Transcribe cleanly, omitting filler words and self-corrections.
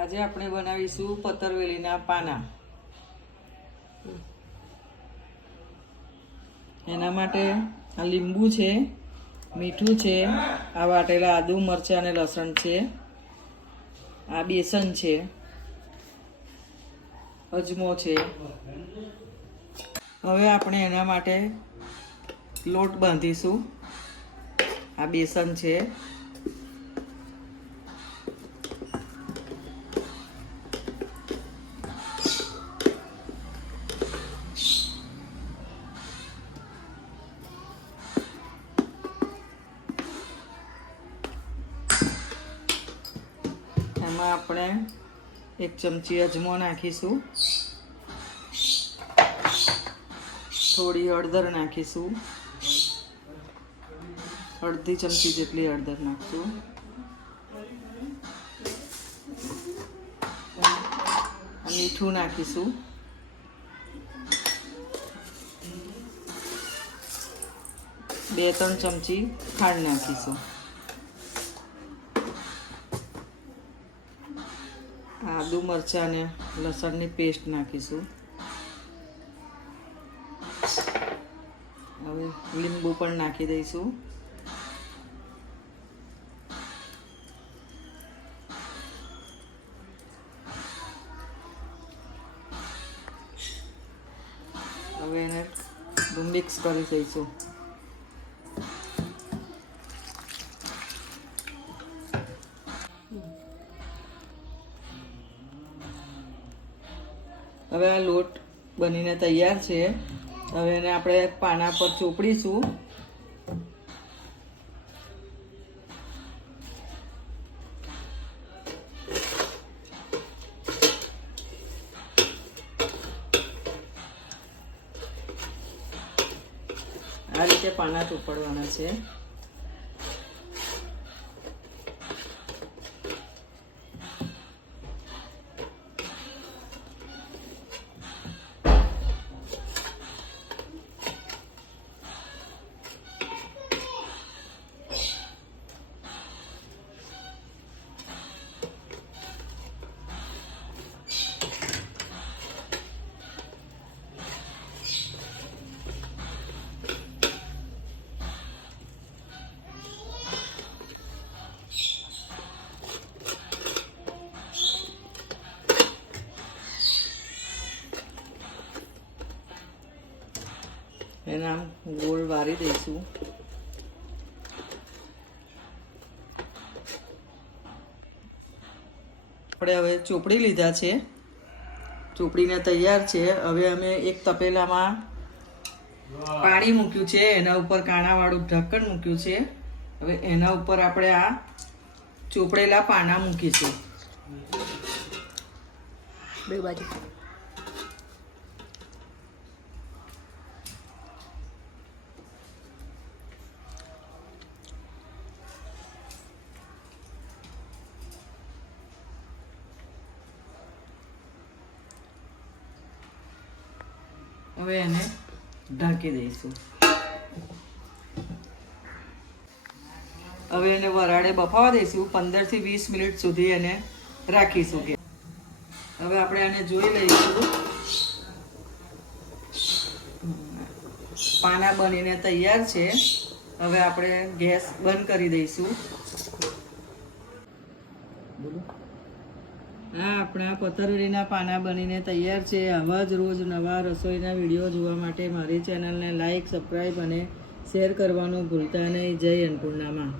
આજે આપણે બનાવીશું પતરવેલીના પાના. એના માટે આ લીંબુ છે, મીઠું છે, આ વાટેલા આદુ મરચાં અને લસણ છે, આ બેસન છે, અજમો છે. હવે આપણે એના માટે લોટ બાંધીશું. આ બેસન છે, એમાં આપણે 1 ચમચી અજમો નાખીશું, થોડી હળદર નાખીશું, અડધી ચમચી જેટલી હળદર નાખશું, મીઠું નાખીશું, બે 3 ચમચી ખાંડ નાખીશું, આદુ મરચાં અને લસણની પેસ્ટ નાખીશું. હવે લીંબુ પણ નાખી દઈશું. હવે એને મિક્સ કરી દઈશું. હવે આ લોટ બનીને તૈયાર છે. હવે એને આપણે પાના પર ચોપડીશું. આ રીતે પાના ચોપડવાના છે. એના ગોળ વારી દઈશું. આપણે હવે ચોપડી લીધા છે, ચોપડીને તૈયાર છે. હવે અમે એક તપેલામાં પાણી મૂક્યું છે, એના ઉપર કાણાવાળું ઢક્કણ મૂક્યું છે. હવે એના ઉપર આપણે આ ચોપડેલા પાના મૂકીશું. બે બાજુ હવે એને ઢાંકી દઈશું. હવે એને વરાળે બફાવા દઈશું. 15 થી 20 મિનિટ સુધી એને રાખીશું. હવે આપણે આને જોઈ લઈશું. પાના બનીને તૈયાર છે. હવે આપણે ગેસ બંધ કરી દઈશું. હા, આપણા પતરવેલીના પાના બનીને તૈયાર છે. આવા જ રોજ નવા રસોઈના વિડીયો જોવા માટે મારી ચેનલને લાઈક, સબસ્ક્રાઈબ અને શેર કરવાનું ભૂલતા નહીં. જય અન્નપૂર્ણામાં.